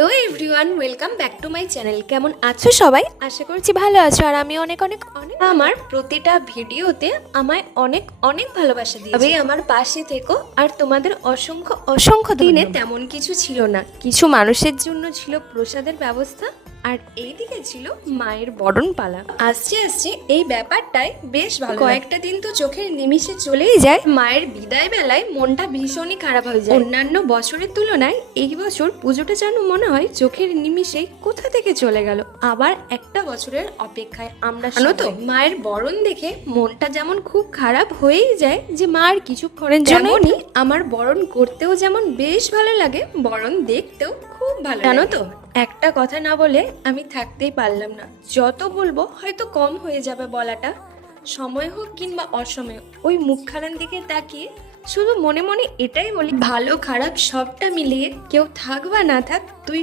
Hello everyone, welcome back to my channel. কেমন আছো সবাই? আশা করছি ভালো আছো। আর আমি অনেক অনেক অনেক আমার প্রতিটা ভিডিওতে আমায় অনেক অনেক ভালোবাসা দিয়েছো। তবে আমার পাশে থেকো। আর তোমাদের অসংখ্য অসংখ্য দিনে তেমন কিছু ছিল না, কিছু মানুষের জন্য ছিল প্রসাদের ব্যবস্থা, আর এইদিকে ছিল মায়ের বরণ পালা। আসছে আসছে এই ব্যাপারটাই বেশ ভালো। কয়েকটা দিন তো চোখের নিমিষে চলেই যায়। মায়ের বিদায় বেলায় মনটা ভীষণই খারাপ হয়ে যায়। অন্যান্য বছরের তুলনায় এই বছর পুজোটা যেন মনে হয় চোখের নিমিষেই কোথা থেকে চলে গেল। আবার একটা বছরের অপেক্ষায় আমরা। জানো তো, মায়ের বরণ দেখে মনটা যেমন খুব খারাপ হয়েই যায় যে মা আর কিছুক্ষণের জন্যই। আমার বরণ করতেও যেমন বেশ ভালো লাগে, বরণ দেখতেও খুব ভালো। জানো তো, একটা কথা না বলে আমি থাকতেই পারলাম না। যত বলবো হয়তো কম হয়ে যাবে বলাটা। সময় হোক কিংবা অসময়, ওই মুখখানার দিকে তাকিয়ে শুধু মনে মনে এটাই বলি, ভালো খারাপ সবটা মিলিয়ে কেউ থাক বা না থাক, তুই